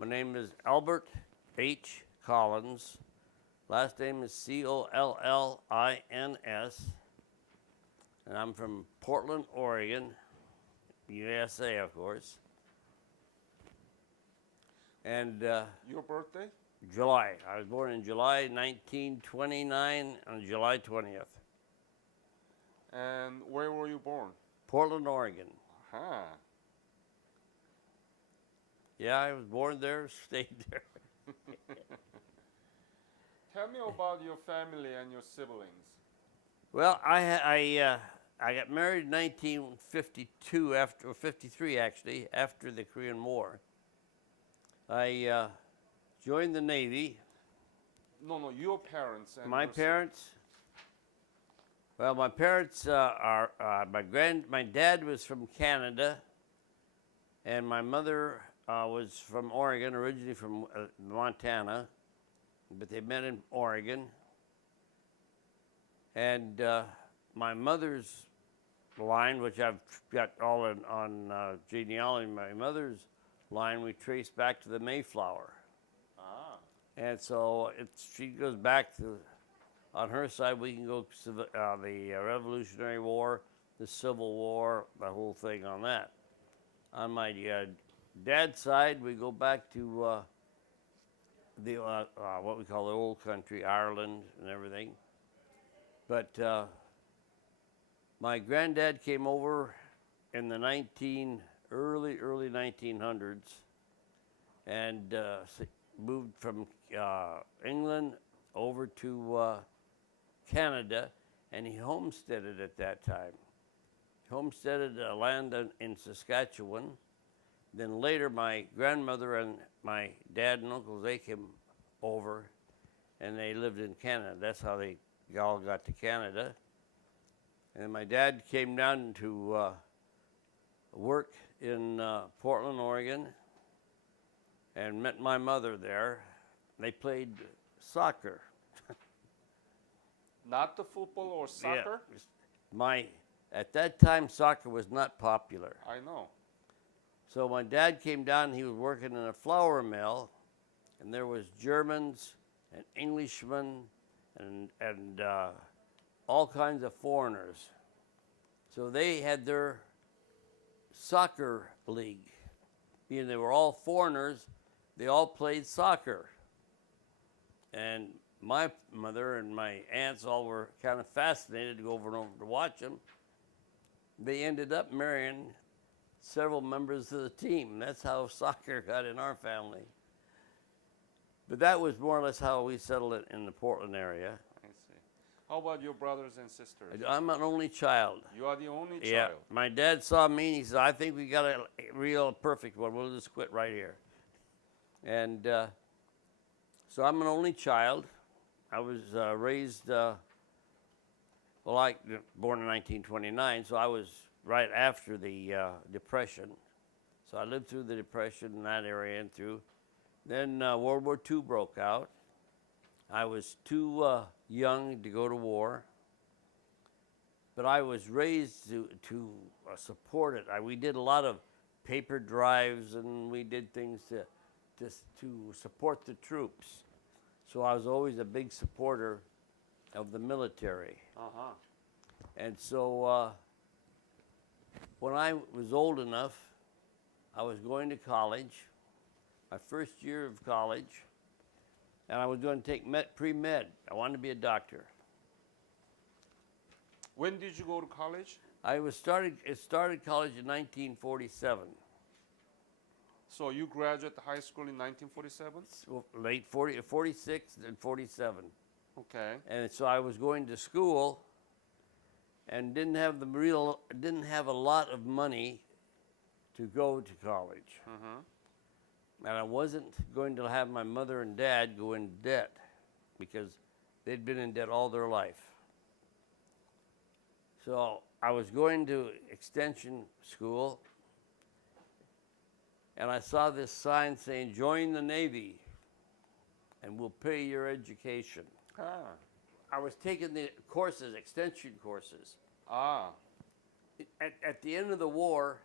My name is Elbert H. Collins. Last name is Collins. And I'm from Portland, Oregon, USA, of course. And Your birthday? July. I was born in July 1929 on July 20th. And where were you born? Portland, Oregon. Huh. Yeah, I was born there, stayed there. Tell me about your family and your siblings. Well, I got married in 1952, or 53 actually, after the Korean War. I joined the Navy. No, your parents and My your parents, well, my parents are, my dad was from Canada, and my mother was from Oregon, originally from Montana, but they met in Oregon. And my mother's line, which I've got all on genealogy, my mother's line we trace back to the Mayflower. Ah. And so she goes back to, on her side, we can go to the Revolutionary War, the Civil War, the whole thing on that. On my dad's side, we go back to the what we call the old country, Ireland and everything. But my granddad came over in the early 1900s and moved from England over to Canada, and he homesteaded at that time. Homesteaded land in Saskatchewan. Then later, my grandmother and my dad and uncles, they came over, and they lived in Canada. That's how they all got to Canada. And my dad came down to work in Portland, Oregon, and met my mother there. They played soccer. Not the football or soccer? Yeah. At that time, soccer was not popular. I know. So my dad came down, he was working in a flour mill, and there was Germans and Englishmen and all kinds of foreigners. So they had their soccer league. Being they were all foreigners, they all played soccer. And my mother and my aunts all were kind of fascinated to go over and over to watch them. They ended up marrying several members of the team. That's how soccer got in our family. But that was more or less how we settled it in the Portland area. I see. How about your brothers and sisters? I'm an only child. You are the only Yeah. child? My dad saw me and he said, I think we got a real perfect one. We'll just quit right here. And so I'm an only child. I was raised, born in 1929, so I was right after the Depression. So I lived through the Depression in that area and through. Then World War II broke out. I was too young to go to war, but I was raised to support it. We did a lot of paper drives and we did things to support the troops. So I was always a big supporter of the military. Uh-huh. And so when I was old enough, I was going to college, my first year of college, and I was going to take pre-med. I wanted to be a doctor. When did you go to college? It started college in 1947. So you graduated high school in 1947? So late 46 and 47. Okay. And so I was going to school and didn't have a lot of money to go to college. Mm-hmm. And I wasn't going to have my mother and dad go in debt because they'd been in debt all their life. So I was going to extension school, and I saw this sign saying, join the Navy and we'll pay your education. Ah. I was taking the courses, extension courses. Ah. At the end of the war,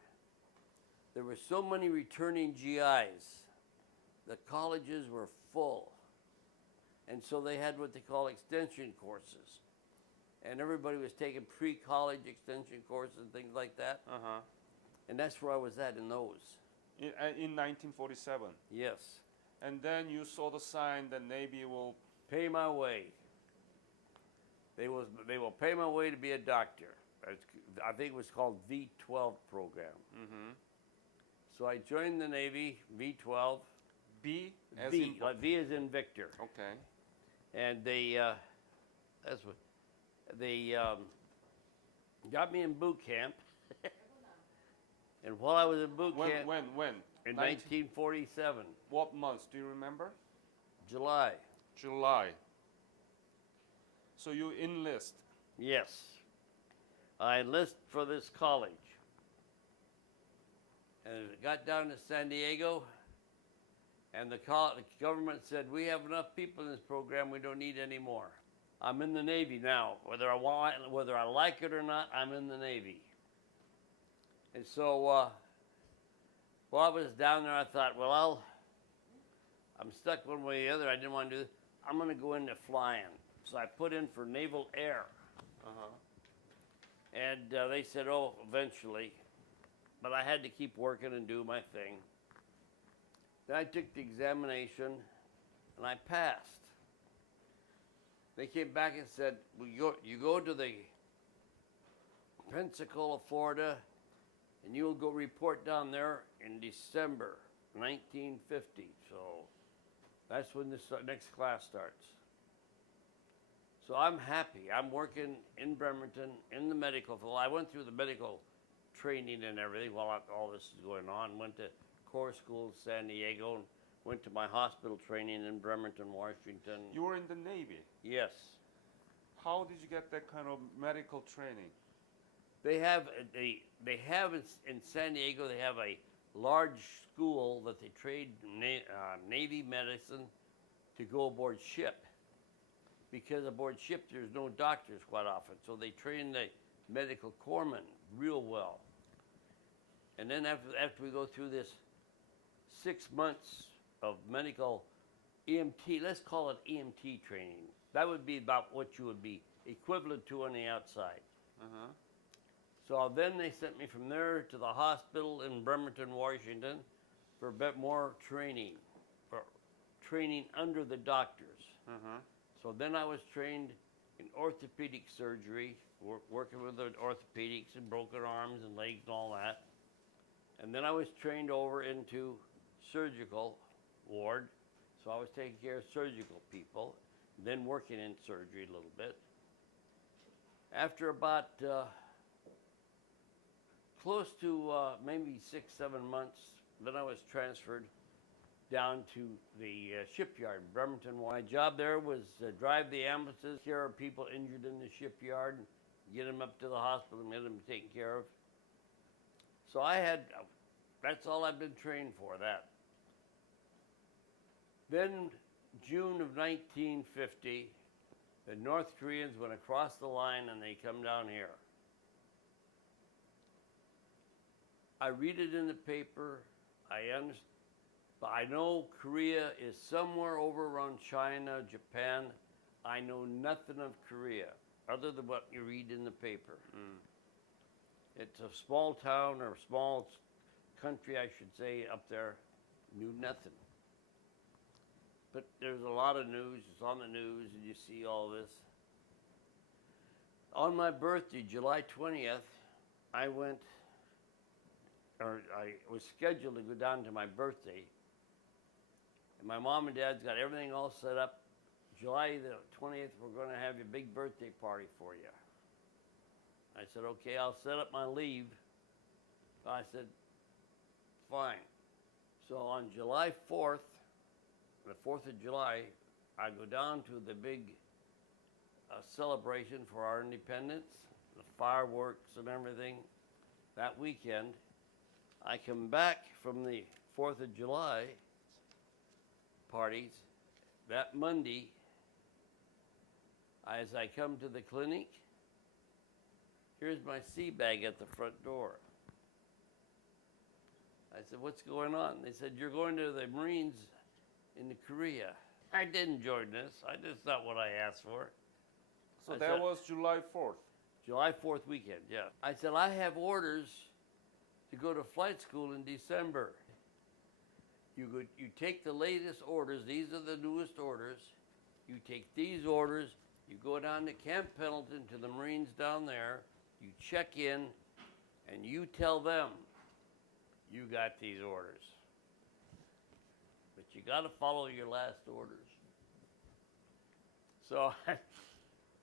there were so many returning GIs the colleges were full. And so they had what they call extension courses. And everybody was taking pre-college extension courses and things like that. Uh-huh. And that's where I was at in those. In 1947. Yes. And then you saw the sign that Navy will. Pay my way. They will pay my way to be a doctor. I think it was called V12 program. Mm-hmm. So I joined the Navy, V12. B as V, in. like V is in Victor. Okay. And they, got me in boot camp. And while I was in boot When? camp in 1947, What months do you remember? July. July. So you enlist. Yes. I enlisted for this college. And it got down to San Diego, and the government said, we have enough people in this program, we don't need any more. I'm in the Navy now. Whether I like it or not, I'm in the Navy. And so while I was down there, I thought, well, I'm stuck one way or the other. I didn't want to do this. I'm going to go into flying. So I put in for Naval Air. Uh-huh. And they said, oh, eventually. But I had to keep working and do my thing. Then I took the examination, and I passed. They came back and said, you go to the Pensacola, Florida, and you'll go report down there in December 1950. So that's when the next class starts. So I'm happy. I'm working in Bremerton in the medical field. I went through the medical training and everything while all this is going on. Went to Corps School in San Diego and went to my hospital training in Bremerton, Washington. You were in the Navy. Yes. How did you get that kind of medical training? They have in San Diego. They have a large school that they train Navy medicine to go aboard ship. Because aboard ship there's no doctors quite often, so they train the medical corpsmen real well. And then after we go through this 6 months of medical EMT, let's call it EMT training. That would be about what you would be equivalent to on the outside. Uh-huh. So then they sent me from there to the hospital in Bremerton, Washington for a bit more training, for training under the doctors. Uh-huh. So then I was trained in orthopedic surgery, working with the orthopedics and broken arms and legs and all that. And then I was trained over into surgical ward. So I was taking care of surgical people, then working in surgery a little bit. After about close to maybe 6-7 months, then I was transferred down to the shipyard in Bremerton. My job there was drive the ambulances, care of people injured in the shipyard, get them up to the hospital and get them taken care of. So that's all I've been trained for, that. Then, June of 1950, the North Koreans went across the line and they come down here. I read it in the paper, I understand. But I know Korea is somewhere over around China, Japan. I know nothing of Korea other than what you read in the paper. Mm. It's a small town or a small country, I should say, up there. Knew nothing. But there's a lot of news. It's on the news, and you see all this. On my birthday, July 20th, I was scheduled to go down to my birthday. And my mom and dad's got everything all set up. July the 20th, we're going to have a big birthday party for you. I said, okay, I'll set up my leave. I said, fine. So on July 4th, the 4th of July, I go down to the big celebration for our independence, the fireworks and everything, that weekend. I come back from the 4th of July parties that Monday. As I come to the clinic, here's my sea bag at the front door. I said, what's going on? They said, you're going to the Marines into Korea. I didn't join this. That's not what I asked for. So I that said- was July 4th. July 4th weekend, yeah. I said, I have orders to go to flight school in December. You take the latest orders. These are the newest orders. You take these orders. You go down to Camp Pendleton to the Marines down there. You check in, and you tell them you got these orders. But you got to follow your last orders. So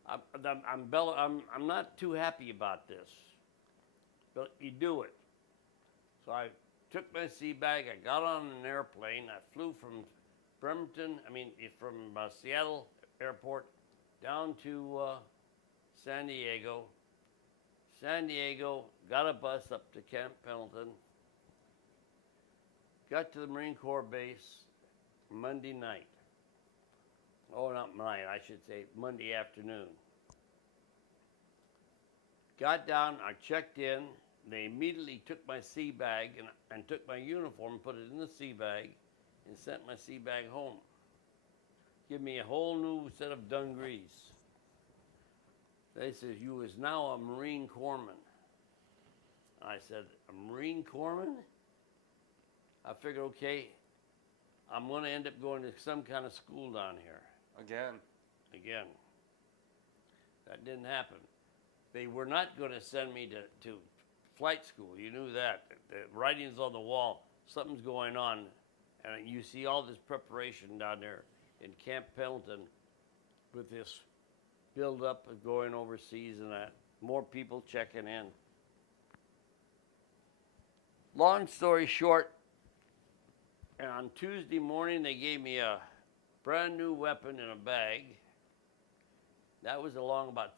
I'm not too happy about this, but you do it. So I took my sea bag. I got on an airplane. I flew from Seattle Airport down to San Diego. San Diego, got a bus up to Camp Pendleton. Got to the Marine Corps base Monday night. Oh, not night, I should say Monday afternoon. Got down, I checked in. They immediately took my sea bag and took my uniform, put it in the sea bag, and sent my sea bag home. Give me a whole new set of dungarees. They said, you is now a Marine Corpsman. I said, a Marine Corpsman? I figured, okay, I'm going to end up going to some kind of school down here. Again. That didn't happen. They were not going to send me to flight school. You knew that. The writing's on the wall. Something's going on. And you see all this preparation down there in Camp Pendleton with this build-up of going overseas and that. More people checking in. Long story short, on Tuesday morning, they gave me a brand new weapon in a bag. That was along about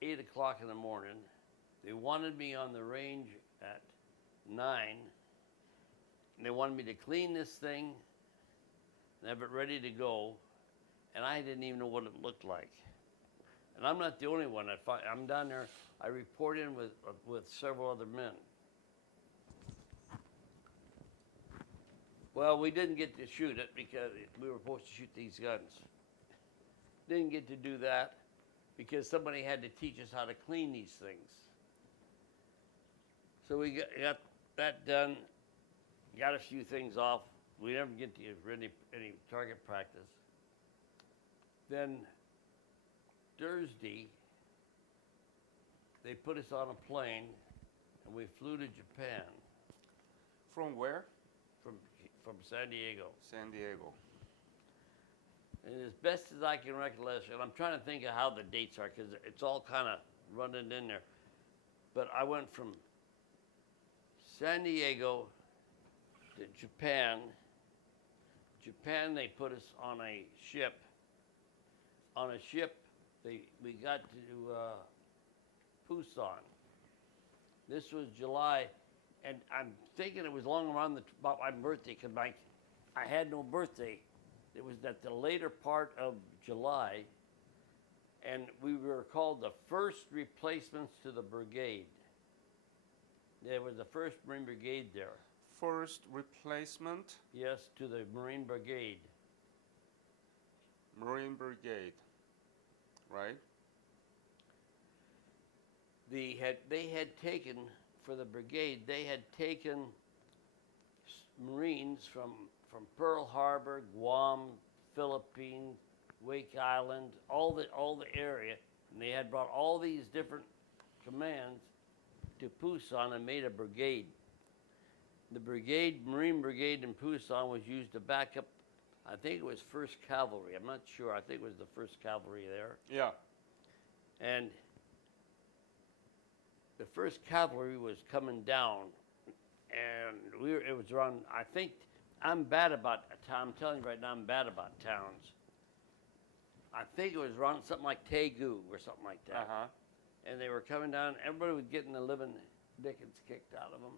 8 o'clock in the morning. They wanted me on the range at 9. And they wanted me to clean this thing and have it ready to go. And I didn't even know what it looked like. And I'm not the only one. I'm down there. I report in with several other men. Well, we didn't get to shoot it because we were supposed to shoot these guns. Didn't get to do that because somebody had to teach us how to clean these things. So we got that done, got a few things off. We never get to any target practice. Then Thursday, they put us on a plane and we flew to Japan. From where? From San Diego. San Diego. And as best as I can recollect, and I'm trying to think of how the dates are because it's all kind of running in there. But I went from San Diego to Japan. Japan, they put us on a ship. On a ship, we got to Busan. This was July. And I'm thinking it was long around about my birthday because I had no birthday. It was at the later part of July, and we were called the first replacements to the brigade. There was the first Marine Brigade there. First replacement? Yes, to the Marine Brigade. Marine Brigade, right? They had taken, for the brigade, they had taken Marines from Pearl Harbor, Guam, Philippines, Wake Island, all the area, and they had brought all these different commands to Busan and made a brigade. The brigade, Marine Brigade in Busan, was used to back up, I think it was 1st Cavalry. I'm not sure. I think it was the 1st Cavalry there. Yeah. And the 1st Cavalry was coming down, and it was around, I think, I'm bad about I'm telling you right now, I'm bad about towns. I think it was around something like Daegu or something like that. Uh-huh. And they were coming down, everybody was getting the living dickens kicked out of them.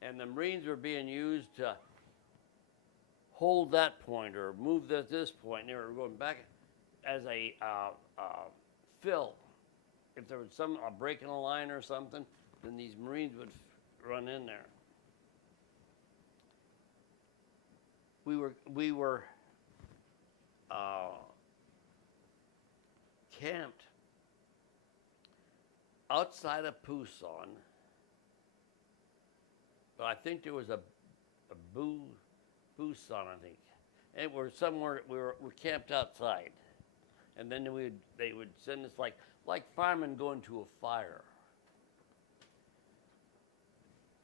And the Marines were being used to hold that point or move this point, and they were going back as a fill. If there was a break in a line or something, then these Marines would run in there. We were camped outside of Tucson, but I think there was a Busan, I think, and we're somewhere we're camped outside, and then they would send us like firemen going to a fire.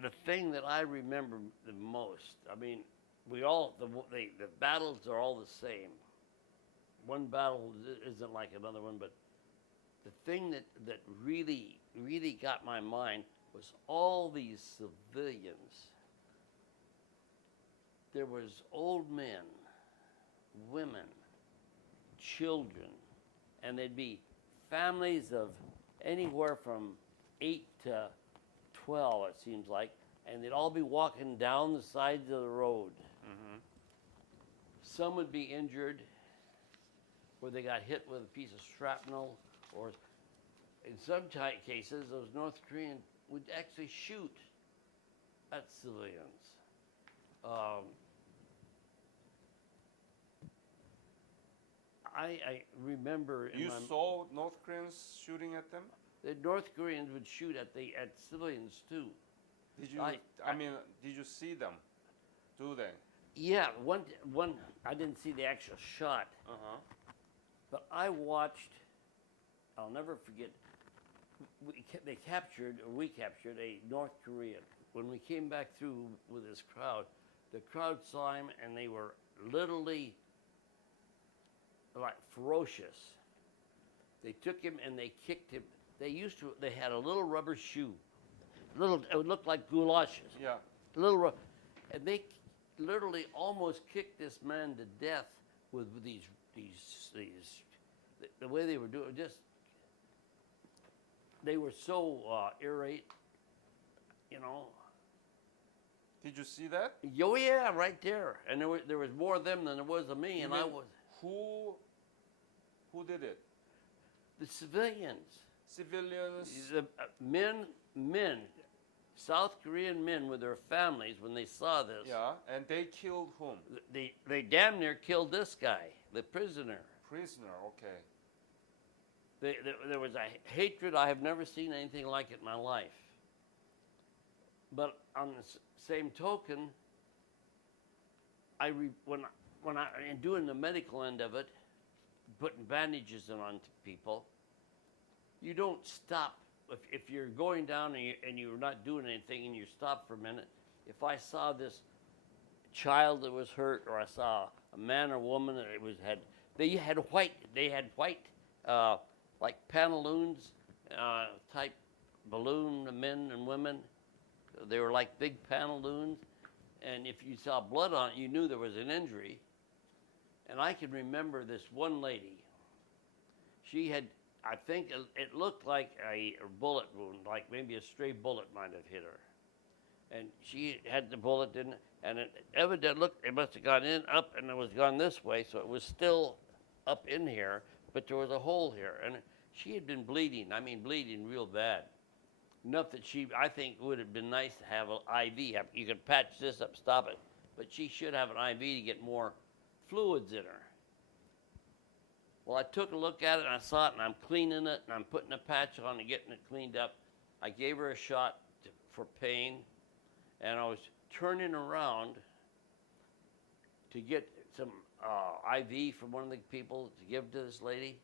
The thing that I remember the most, I mean, the battles are all the same. One battle isn't like another one, but the thing that really got my mind was all these civilians. There was old men, women, children, and there'd be families of anywhere from 8 to 12, it seems like, and they'd all be walking down the sides of the road. Mm-hmm. Some would be injured, where they got hit with a piece of shrapnel, or in some cases, those North Koreans would actually shoot at civilians. I remember You saw North Koreans shooting at them? the North Koreans would shoot at civilians too. Did you? Did you see them? Do they? Yeah, one. I didn't see the actual shot, but I watched. I'll never forget. We captured a North Korean. When we came back through with this crowd, the crowd saw him and they were literally like ferocious. They took him and they kicked him. They had a little rubber shoe. It would look like goulashes. Yeah. And they literally almost kicked this man to death with these the way they were doing it. They were so irate, you know. Did you see that? Oh yeah, right there. And there was more of them than there was of me, and I was. Who did it? The civilians. Civilians. The men, South Korean men with their families when they saw this. Yeah, and they killed whom? They damn near killed this guy, the prisoner. Prisoner, okay. There was a hatred I have never seen anything like it in my life. But on the same token, when I in doing the medical end of it, putting bandages on people, you don't stop. If you're going down and you're not doing anything and you stop for a minute, if I saw this child that was hurt, or I saw a man or woman that they had white like pantaloons type balloon men and women. They were like big pantaloons, and if you saw blood on it, you knew there was an injury. And I can remember this one lady. She had, I think it looked like a bullet wound, like maybe a stray bullet might have hit her. And she had the bullet, and it evidently looked, it must have gone up, and it was gone this way, so it was still up in here, but there was a hole here. And she had been bleeding, bleeding real bad. Enough that I think would have been nice to have an IV. You could patch this up, stop it, but she should have an IV to get more fluids in her. Well, I took a look at it and I saw it, and I'm cleaning it and I'm putting a patch on and getting it cleaned up. I gave her a shot for pain, and I was turning around to get some IV from one of the people to give to this lady,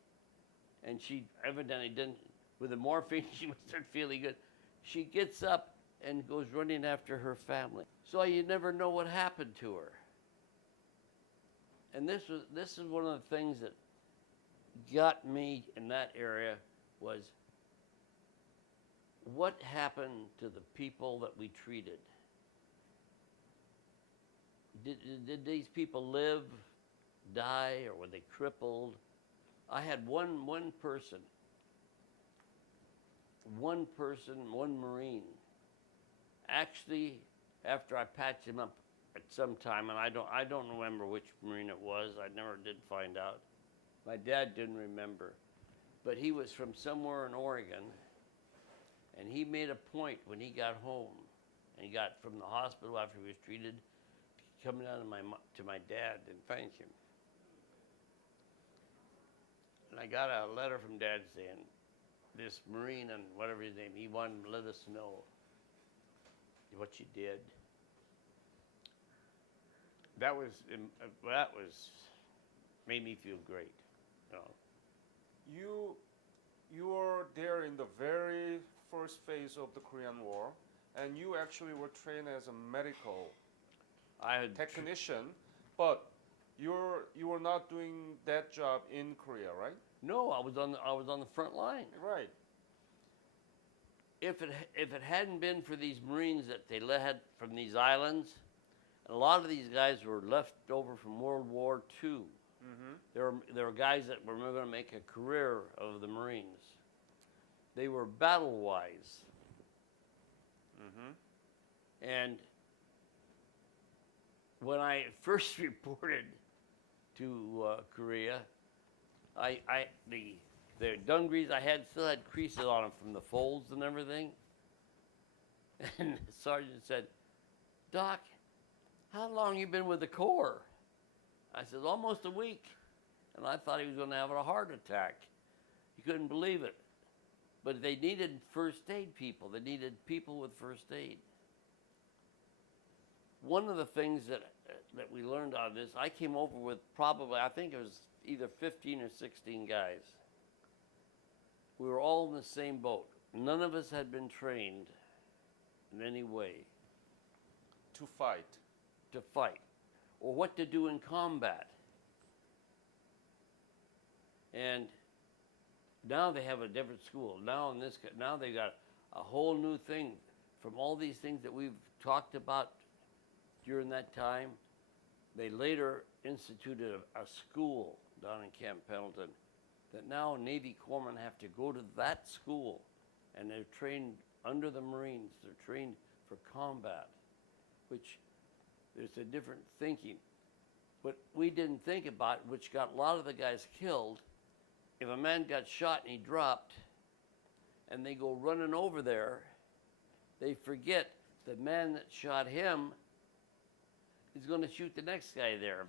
and she evidently didn't. With the morphine, she must start feeling good. She gets up and goes running after her family. So you never know what happened to her. And this is one of the things that got me in that area was what happened to the people that we treated. Did these people live, die, or were they crippled? I had one person, one Marine. Actually, after I patched him up at some time, and I don't remember which Marine it was. I never did find out. My dad didn't remember, but he was from somewhere in Oregon, and he made a point when he got home, and he got from the hospital after he was treated, coming down to my dad and thank him. And I got a letter from Dad saying this Marine and whatever his name, he wanted to let us know what you did. That was made me feel great. You know. You were there in the very first phase of the Korean War, and you actually were trained as a medical I had technician, but you were not doing that job in Korea, right? no, I was on the front line. Right. If it hadn't been for these Marines that they had from these islands, and a lot of these guys were left over from World War II. Mm-hmm. There were guys that were going to make a career of the Marines. They were battle wise. Mm-hmm. And when I first reported to Korea, the dungarees I had still had creases on them from the folds and everything. And the sergeant said, "Doc, how long you been with the Corps?" I said, "Almost a week." And I thought he was going to have a heart attack. He couldn't believe it. But they needed first aid people. They needed people with first aid. One of the things that we learned out of this, I came over with probably, I think it was either 15 or 16 guys. We were all in the same boat. None of us had been trained in any way To fight. to fight or what to do in combat. And now they have a different school. Now they got a whole new thing from all these things that we've talked about during that time. They later instituted a school down in Camp Pendleton that now Navy corpsmen have to go to that school, and they're trained under the Marines. They're trained for combat, which there's a different thinking. What we didn't think about, which got a lot of the guys killed, if a man got shot and he dropped, and they go running over there, they forget the man that shot him is going to shoot the next guy there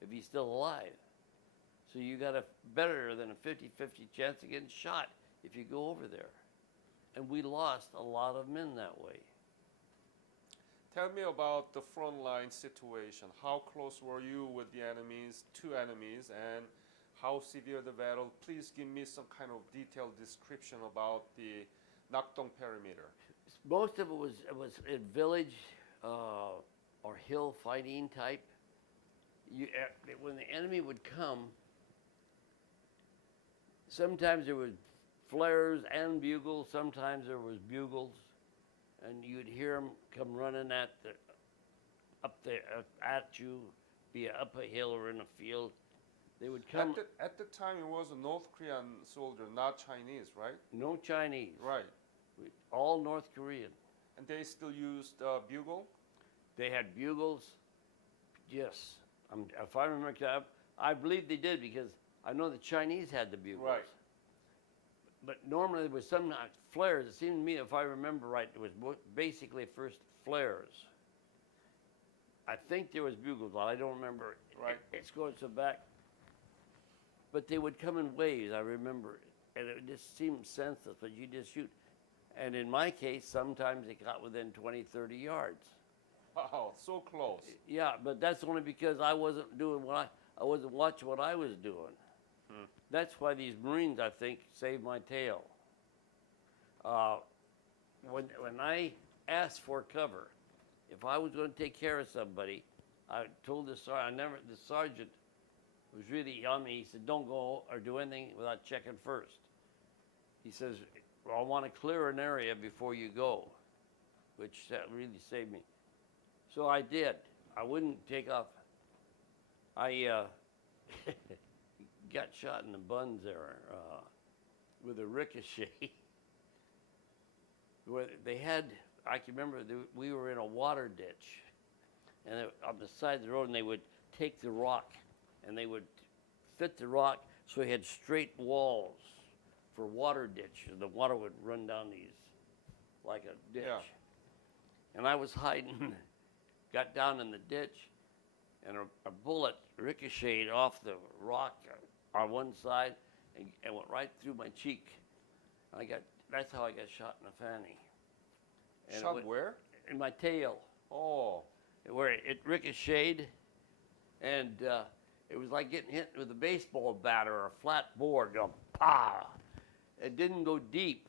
if he's still alive. So you got a better than a 50-50 chance of getting shot if you go over there. And we lost a lot of men that way. Tell me about the frontline situation. How close were you with the two enemies, and how severe the battle? Please give me some kind of detailed description about the Nakdong perimeter. Most of it was in village or hill fighting type. When the enemy would come, sometimes there was flares and bugles. Sometimes there was bugles, and you'd hear them come running at you, be it up a hill or in a field. They would come. At the time, it was a North Korean soldier, not Chinese, right? No Chinese. Right. All North Korean. And they still used bugle? They had bugles. Yes. If I remember correctly, I believe they did, because I know the Chinese had the bugles. Right. But normally there was some flares. It seemed to me, if I remember right, it was basically first flares. I think there was bugles, but I don't remember. Right. It's going so back. But they would come in waves, I remember. And it just seemed senseless, but you just shoot. And in my case, sometimes it got within 20, 30 yards. Wow, so close. Yeah, but that's only because I wasn't doing I wasn't watching what I was doing. That's why these Marines, I think, saved my tail. When I asked for cover, if I was going to take care of somebody, I told the sergeant was really on me. He said, "Don't go or do anything without checking first." He says, "Well, I want to clear an area before you go," which really saved me. So I did. I wouldn't take off. I got shot in the buns there with a ricochet. Where they had, I can remember, we were in a water ditch, and on the side of the road, and they would take the rock, and they would fit the rock so he had straight walls for water ditch, and the water would run down these like a ditch. Yeah. And I was hiding, got down in the ditch, and a bullet ricocheted off the rock on one side and went right through my cheek. That's how I got shot in the fanny. And Shot where? in my tail, Oh, where it ricocheted, and it was like getting hit with a baseball bat or a flat board, going pa. It didn't go deep,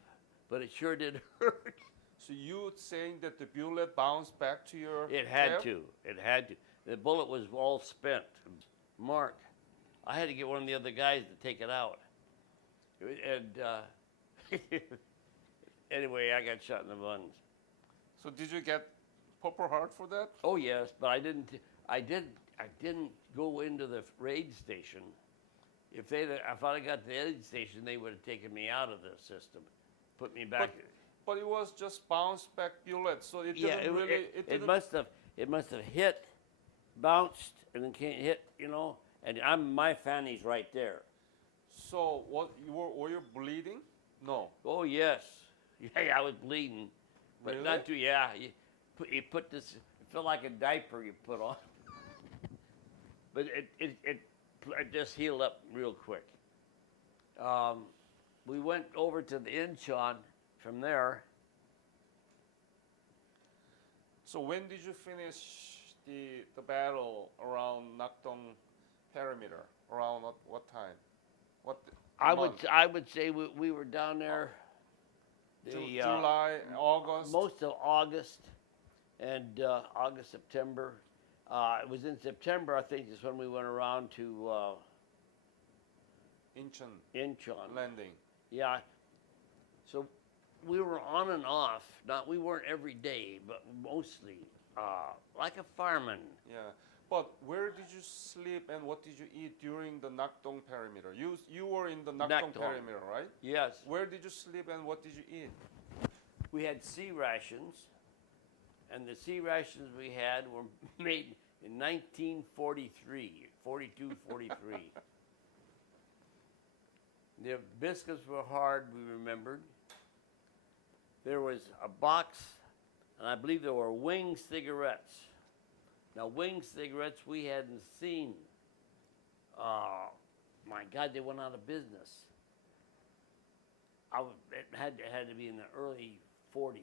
but it sure did hurt. so you saying that the bullet bounced back to your It had tail? to. It had to. The bullet was all spent. Mark, I had to get one of the other guys to take it out. And anyway, I got shot in the buns. So did you get Purple Heart for that? Oh yes, but I didn't go into the raid station. If I'd got to the aid station, they would have taken me out of the system, put me back. But it was just bounced back bullet, so it Yeah, didn't really. it must have hit, bounced, and then can't hit, And my fanny's right there. So what? Were you bleeding? No. Oh yes, yeah, I was bleeding, but Really? not too. Yeah, you put this. It felt like a diaper you put on, but it just healed up real quick. We went over to the Incheon from there. So when did you finish the battle around Nakdong perimeter? Around what time? What month? I would say we were down there. July, August. Most of August and August, September. It was in September, I think, is when we went around to Incheon. Landing. Yeah. So we were on and off. We weren't every day, but mostly like a fireman. Yeah. But where did you sleep and what did you eat during the Nakdong perimeter? You were in the Nakdong Nakdong. perimeter, right? Yes. Where did you sleep and what did you eat? We had sea rations, and the sea rations we had were made in 1943, 42, 43. The biscuits were hard, we remembered. There was a box, and I believe there were Wing cigarettes. Now, Wing cigarettes we hadn't seen. My God, they went out of business. It had to be in the early 40s.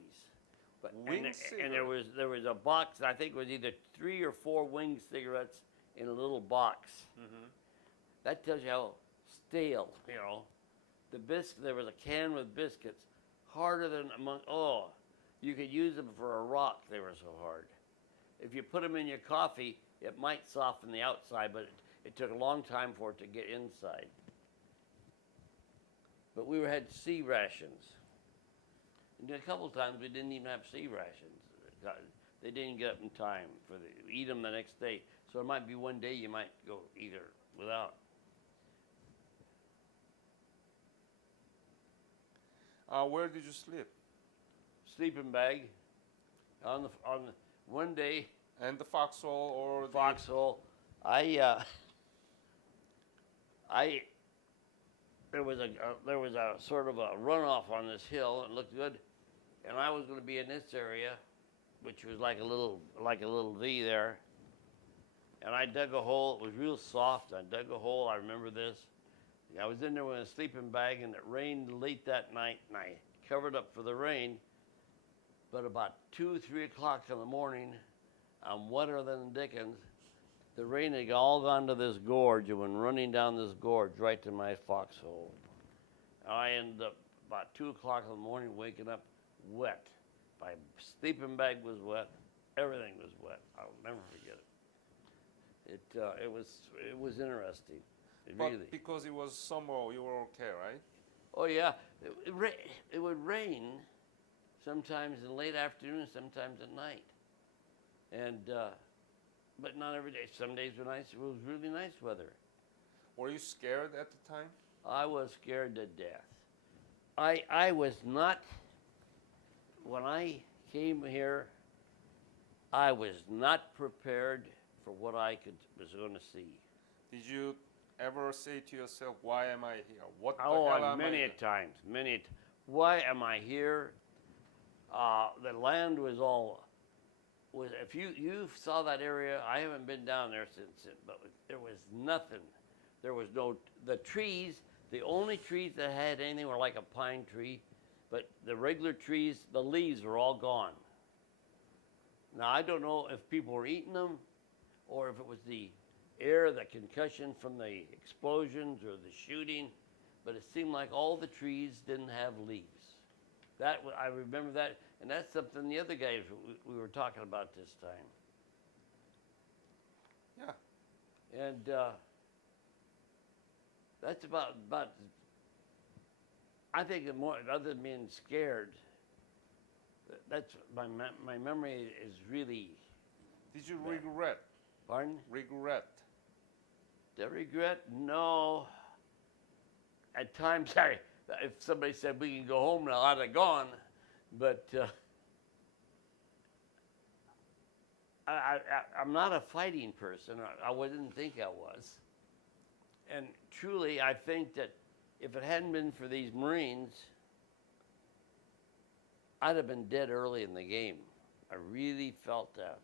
But Wing and there was a box. I think it was either 3 or 4 Wing cigarettes in a little box. Mm-hmm. That tells you how stale, The biscuit. There was a can with biscuits, harder than you could use them for a rock. They were so hard. If you put them in your coffee, it might soften the outside, but it took a long time for it to get inside. But we had sea rations. And a couple of times we didn't even have sea rations. They didn't get up in time eat them the next day. So it might be one day you might go either without. Where did you sleep? Sleeping bag. On the one day. And the foxhole or Foxhole. There was a sort of a runoff on this hill. It looked good, and I was going to be in this area, which was like a little V there. And I dug a hole. It was real soft. I dug a hole. I remember this. I was in there with a sleeping bag, and it rained late that night, and I covered up for the rain. But about 2, 3 o'clock in the morning, I'm wetter than Dickens. The rain had all gone to this gorge and went running down this gorge right to my foxhole. I ended up about 2 o'clock in the morning waking up wet. My sleeping bag was wet. Everything was wet. I'll never forget it. It was interesting. But Really. because it was summer, you were okay, right? Oh yeah, it would rain sometimes in late afternoon, sometimes at night, and but not every day. Some days were nice. It was really nice weather. Were you scared at the time? I was scared to death. I was not. When I came here, I was not prepared for what I was going to see. Did you ever say to yourself, "Why am I here? What the hell am I?" Many a times. Why am I here? The land was if you saw that area, I haven't been down there since it, but there was nothing There was no, the trees, the only trees that had anything were like a pine tree, but the regular trees, the leaves were all gone. Now, I don't know if people were eating them or if it was the air, the concussion from the explosions or the shooting, but it seemed like all the trees didn't have leaves. I remember that, and that's something the other guys we were talking about this time. Yeah. And that's about. I think more other than being scared. That's my memory is really. Did you regret? Pardon? Regret. The regret? No. At times, if somebody said we can go home now, I'd have gone. But I'm not a fighting person. I wouldn't think I was. And truly, I think that if it hadn't been for these Marines, I'd have been dead early in the game. I really felt that.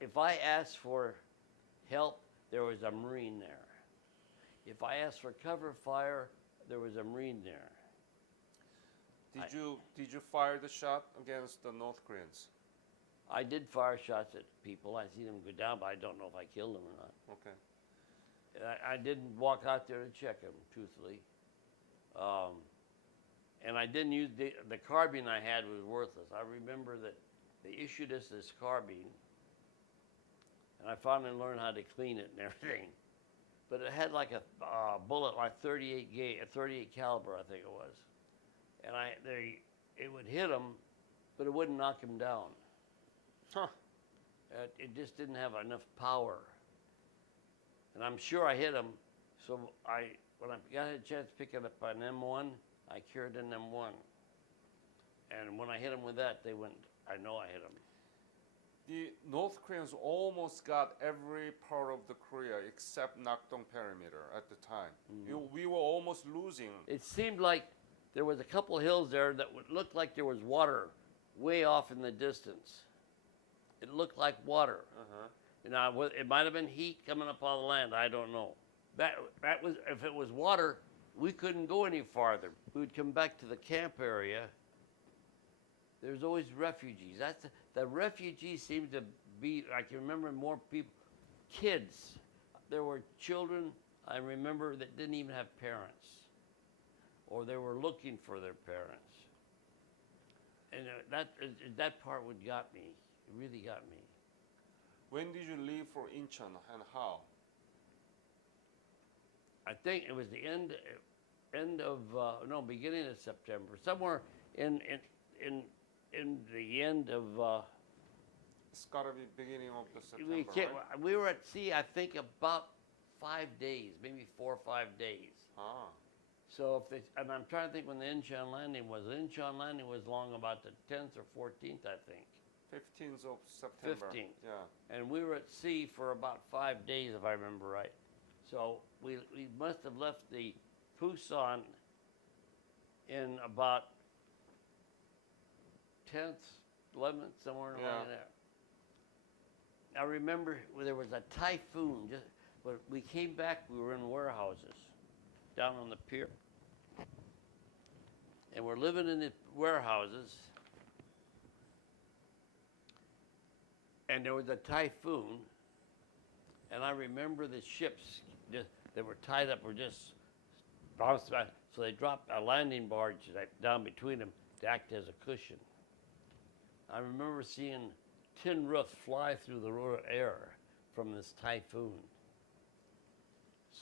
If I asked for help, there was a Marine there. If I asked for cover fire, there was a Marine there. Did you fire the shot against the North Koreans? I did fire shots at people. I seen them go down, but I don't know if I killed them or not. Okay. I didn't walk out there to check them, truthfully. And I didn't use the carbine I had was worthless. I remember that they issued us this carbine, and I finally learned how to clean it and everything. But it had like a bullet, like 38 caliber, I think it was. And it would hit them, but it wouldn't knock them down. Huh. It just didn't have enough power. And I'm sure I hit them, so when I got a chance picking up an M1, I cured an M1. And when I hit them with that, they went, I know I hit them. The North Koreans almost got every part of the Korea except Nakdong perimeter at the time. Mm-hmm. We were almost losing. It seemed like there was a couple hills there that would look like there was water way off in the distance. It looked like water. Uh-huh. Now, it might have been heat coming up on the land. I don't know. That was, if it was water, we couldn't go any farther. We would come back to the camp area. There's always refugees. The refugees seem to be, I can remember more people, kids. There were children, I remember, that didn't even have parents, or they were looking for their parents. And that part would got me. It really got me. When did you leave for Incheon and how? I think it was the beginning of September, somewhere in the end of. It's got to be beginning of the September, right? We were at sea, I think, about 5 days, maybe 4 or 5 days. Ah. So and I'm trying to think when the Incheon landing was. The Incheon landing was long about the 10th or 14th, I think. 15th of September. 15th. Yeah. And we were at sea for about 5 days, if I remember right. So we must have left the Pusan in about 10th, 11th, somewhere around there. I remember there was a typhoon. When we came back, we were in warehouses down on the pier. And we're living in the warehouses. And there was a typhoon. And I remember the ships that were tied up were just bounced back. So they dropped a landing barge down between them to act as a cushion. I remember seeing tin roofs fly through the air from this typhoon.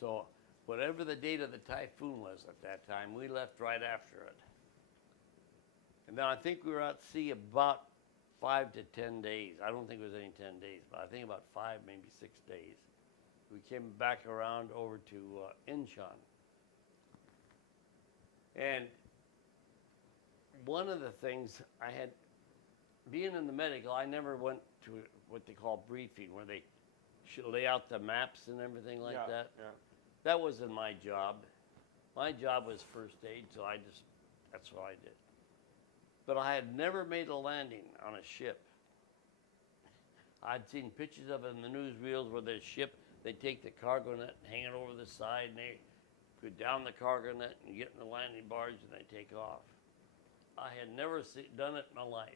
So whatever the date of the typhoon was at that time, we left right after it. And then I think we were at sea about 5 to 10 days. I don't think it was any 10 days, but I think about 5, maybe 6 days. We came back around over to Incheon. And one of the things I had, being in the medical, I never went to what they call briefing, where they should lay out the maps and everything like that. Yeah. That wasn't my job. My job was first aid, so that's what I did. But I had never made a landing on a ship. I'd seen pictures of it in the newsreels where the ship, they take the cargo net and hang it over the side, and they go down the cargo net and get in the landing barge and they take off. I had never done it in my life.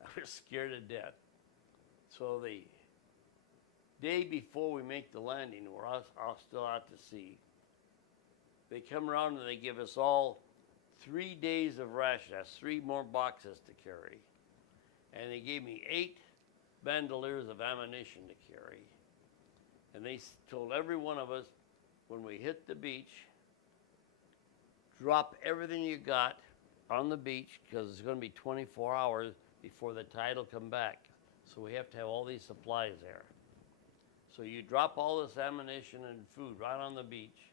I was scared to death. So the day before we make the landing, we're all still out to sea. They come around and they give us all 3 days of ration. That's 3 more boxes to carry. And they gave me 8 bandoliers of ammunition to carry. And they told every one of us, when we hit the beach, drop everything you got on the beach, because it's going to be 24 hours before the tide will come back. So we have to have all these supplies there. So you drop all this ammunition and food right on the beach,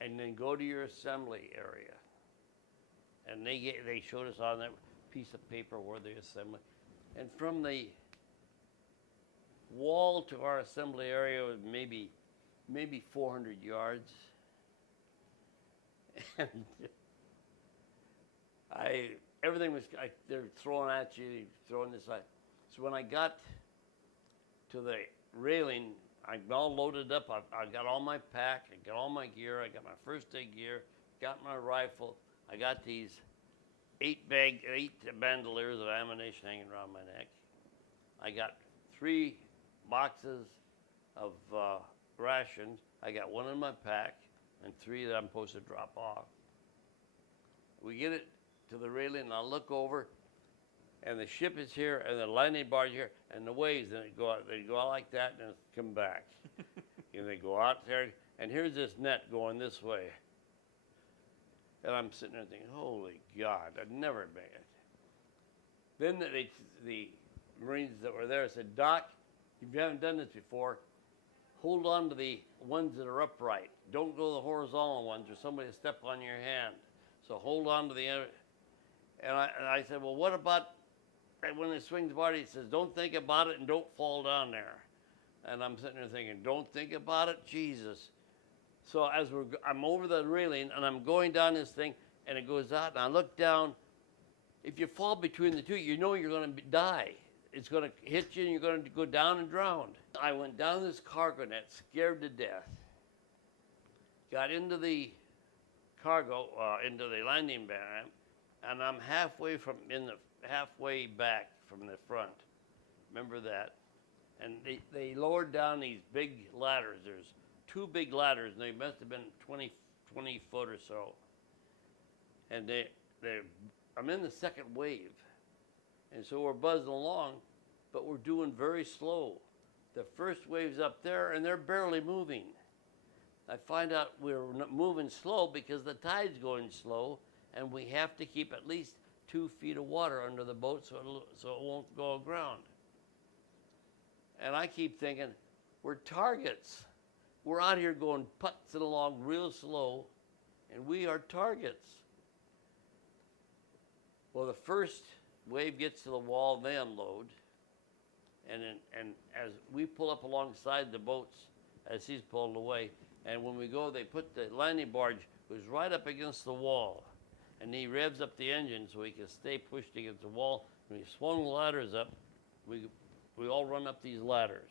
and then go to your assembly area. And they showed us on that piece of paper where the assembly. And from the wall to our assembly area was maybe 400 yards. And everything was, they're throwing at you, throwing this side. So when I got to the railing, I'm all loaded up. I got all my pack, I got all my gear, I got my first aid gear, got my rifle. I got these 8 bandoliers of ammunition hanging around my neck. I got 3 boxes of rations. I got 1 in my pack and 3 that I'm supposed to drop off. We get it to the railing, and I look over, and the ship is here, and the landing barge here, and the waves, and they go out like that, and come back. And they go out there, and here's this net going this way. And I'm sitting there thinking, holy God, I'd never made it. Then the Marines that were there said, Doc, if you haven't done this before, hold on to the ones that are upright. Don't go the horizontal ones, or somebody will step on your hand. So hold on to the other. And I said, well, what about when it swings body? He says, don't think about it and don't fall down there. And I'm sitting there thinking, don't think about it, Jesus. So as I'm over the railing and I'm going down this thing, and it goes out, and I look down. If you fall between the two, you know you're going to die. It's going to hit you and you're going to go down and drown. I went down this cargo net, scared to death. Got into the cargo, into the landing ramp, and I'm halfway back from the front. Remember that? And they lowered down these big ladders. There's 2 big ladders, and they must have been 20 foot or so. And I'm in the second wave. And so we're buzzing along, but we're doing very slow. The first wave's up there, and they're barely moving. I find out we're moving slow because the tide's going slow, and we have to keep at least 2 feet of water under the boat so it won't go aground. And I keep thinking, we're targets. We're out here going putzing along real slow, and we are targets. Well, the first wave gets to the wall, they unload, and as we pull up alongside the boats, as he's pulled away, and when we go, they put the landing barge was right up against the wall, and he revs up the engine so he can stay pushed against the wall. When he swung the ladders up, we all run up these ladders.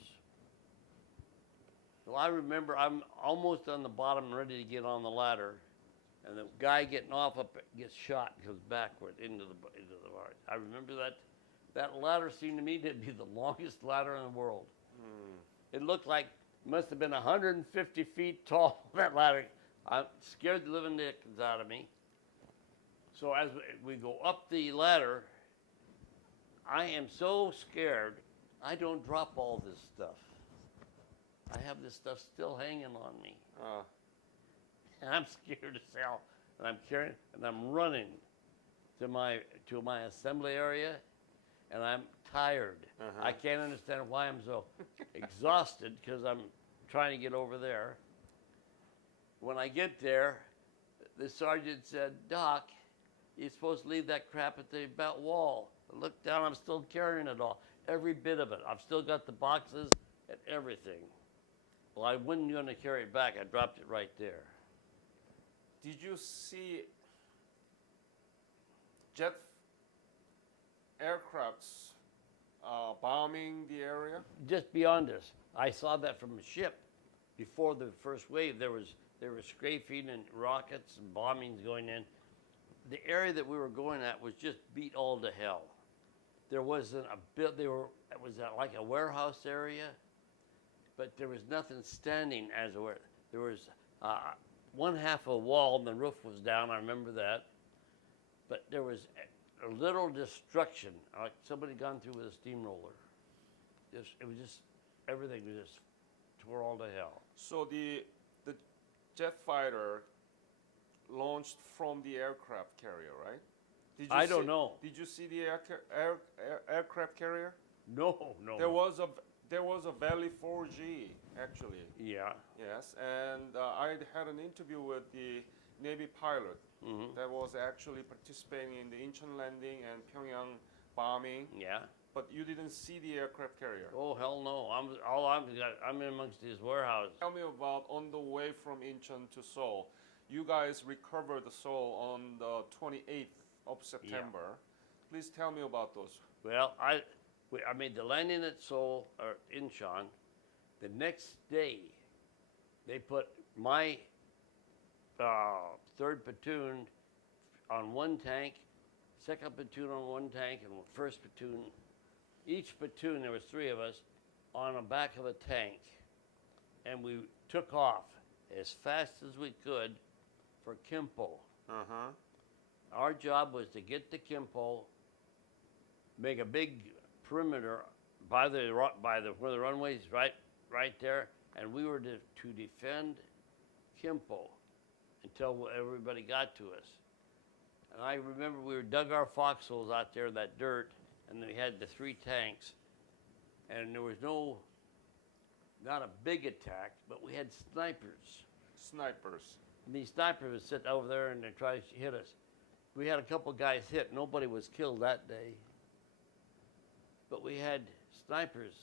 Well, I remember I'm almost on the bottom, ready to get on the ladder, and the guy getting off up gets shot and goes backward into the barge. I remember that ladder seemed to me to be the longest ladder in the world. It looked like it must have been 150 feet tall, that ladder. I'm scared the living dickens out of me. So as we go up the ladder, I am so scared, I don't drop all this stuff. I have this stuff still hanging on me. And I'm scared as hell. And I'm carrying, and I'm running to my assembly area, and I'm tired. I can't understand why I'm so exhausted, because I'm trying to get over there. When I get there, the sergeant said, Doc, you're supposed to leave that crap at the wall. I look down, I'm still carrying it all. Every bit of it. I've still got the boxes and everything. Well, I wasn't going to carry it back. I dropped it right there. Did you see jet aircrafts bombing the area? Just beyond us. I saw that from a ship. Before the first wave, there was strafing and rockets and bombings going in. The area that we were going at was just beat all to hell. There wasn't a bit. It was like a warehouse area, but there was nothing standing as a where. There was one half of a wall and the roof was down. I remember that, but there was a little destruction, like somebody gone through with a steamroller. It was just everything was just tore all to hell. So the jet fighter launched from the aircraft carrier, right? I don't know. Did you see the aircraft carrier? No. There was a Valley 4G actually. Yeah. Yes, and I had an interview with the Navy pilot that was actually participating in the Incheon landing and Pyongyang bombing. Yeah. But you didn't see the aircraft carrier. Oh hell no! I'm in amongst these warehouses. Tell me about on the way from Incheon to Seoul. You guys recovered the Seoul on the 28th of September. Please tell me about those. Well, I made the landing at Seoul or Incheon. The next day, they put my 3rd platoon on one tank, 2nd platoon on one tank, and 1st platoon. Each platoon, there was 3 of us, on the back of a tank, and we took off as fast as we could for Kimpo. Our job was to get to Kimpo, make a big perimeter by where the runway's right there, and we were to defend Kimpo until everybody got to us. And I remember we dug our foxholes out there in that dirt, and we had the 3 tanks, and there was not a big attack, but we had snipers. Snipers. And these snipers would sit over there and they try to hit us. We had a couple guys hit. Nobody was killed that day. But we had snipers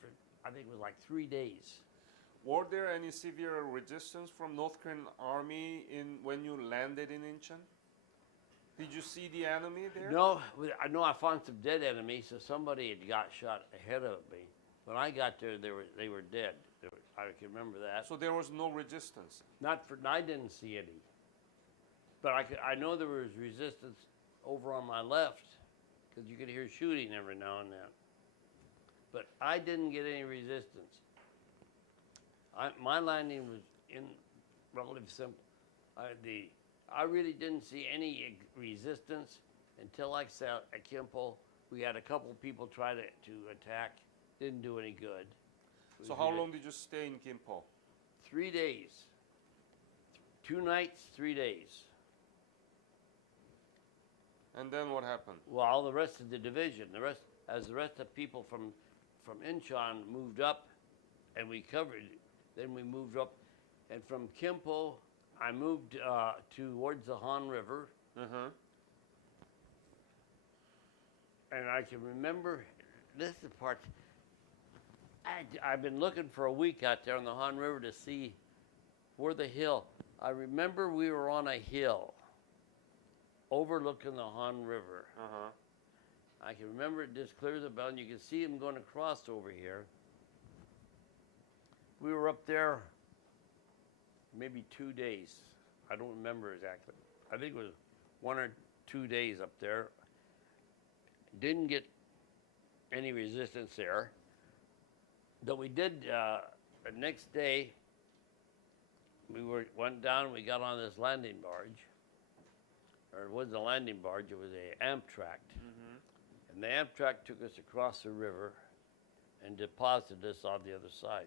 for, I think it was like 3 days. Were there any severe resistance from North Korean army when you landed in Incheon? Did you see the enemy there? No, I know I found some dead enemies, so somebody had got shot ahead of me. When I got there, they were dead. I can remember that. So there was no resistance? I didn't see any. But I know there was resistance over on my left, because you could hear shooting every now and then. But I didn't get any resistance. My landing was relatively simple. I really didn't see any resistance until I sat at Kimpo. We had a couple people try to attack. Didn't do any good. So how long did you stay in Kimpo? 3 days. 2 nights, 3 days. And then what happened? Well, the rest of the division, as the rest of people from Incheon moved up, and we covered. Then we moved up, and from Kimpo, I moved towards the Han River. And I can remember, this is the part, I've been looking for a week out there on the Han River to see where the hill. I remember we were on a hill overlooking the Han River. I can remember it just clear as a bell, and you can see him going across over here. We were up there maybe 2 days. I don't remember exactly. I think it was 1 or 2 days up there. Didn't get any resistance there. But we did, the next day, went down, we got on this landing barge. Or it wasn't a landing barge, it was a Amtrak. And the Amtrak took us across the river and deposited us on the other side.